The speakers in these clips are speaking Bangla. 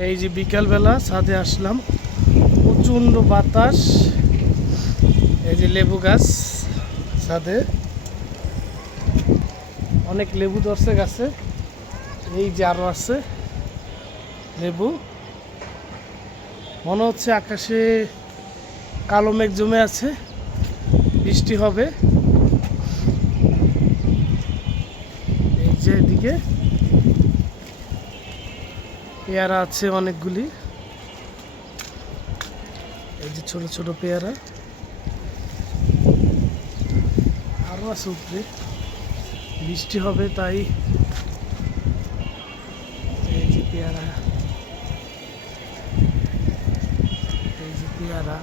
এই যে বিকালবেলা ছাদে আসলাম, প্রচণ্ড বাতাস। এই যে লেবু গাছ, ছাদে অনেক লেবু ধরছে গাছে। এই যে আরও আছে লেবু। মনে হচ্ছে আকাশে কালো মেঘ জমে আছে, বৃষ্টি হবে। এই যে এদিকে পেয়ারা আছে অনেকগুলি, এই যে ছোট ছোট পেয়ারা আরও আছে উপরে, বৃষ্টি হবে তাই। এই যে পেয়ারা, এই যে পেয়ারা,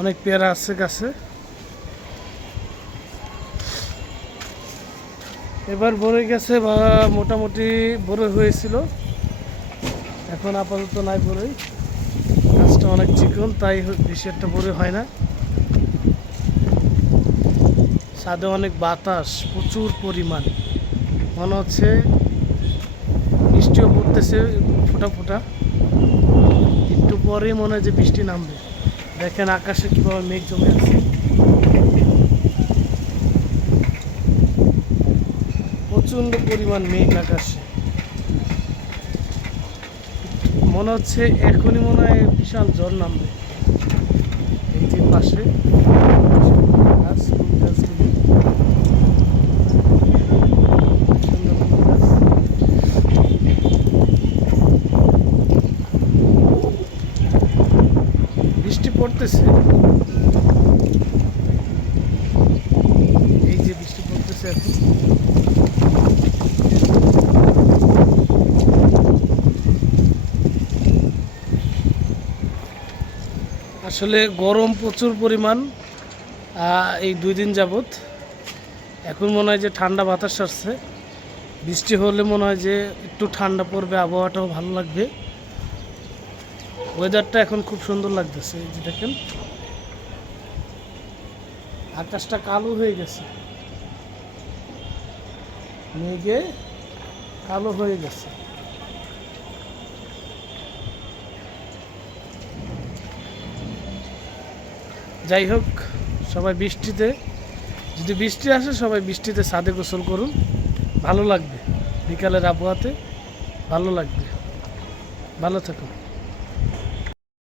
অনেক পেয়ারা আছে গাছে। এবার ভরে গেছে বা মোটামুটি বড় হয়েছিল, এখন আপাতত নাই বড়ই। গাছটা অনেক চিকন তাই বেশি একটা বড় হয় না। ছাদে অনেক বাতাস, প্রচুর পরিমাণ। মনে হচ্ছে বৃষ্টিও পড়তেছে ফোঁটা ফোঁটা, একটু পরেই মনে হয় যে বৃষ্টি নামবে। দেখেন আকাশে কীভাবে মেঘ জমে আছে, প্রচণ্ড পরিমাণ মেঘ আকাশে। মনে হচ্ছে এখনই মনে হয় বিশাল ঝড় নামবে। এই যে পাশে গাছ, গাছগুলি বৃষ্টি পড়তেছে, এই যে বৃষ্টি পড়তেছে এখন। আসলে গরম প্রচুর পরিমাণ এই 2 দিন যাবৎ। এখন মনে হয় যে ঠান্ডা বাতাস আসছে, বৃষ্টি হলে মনে হয় যে একটু ঠান্ডা পড়বে, আবহাওয়াটাও ভালো লাগবে। ওয়েদারটা এখন খুব সুন্দর লাগতেছে। এই যে দেখেন আকাশটা কালো হয়ে গেছে, মেঘে কালো হয়ে গেছে। যাই হোক, সবাই বৃষ্টিতে, যদি বৃষ্টি আসে সবাই বৃষ্টিতে ছাদে গোসল করুন, ভালো লাগবে। বিকালের আবহাওয়াতে ভালো লাগবে। ভালো থাকুন।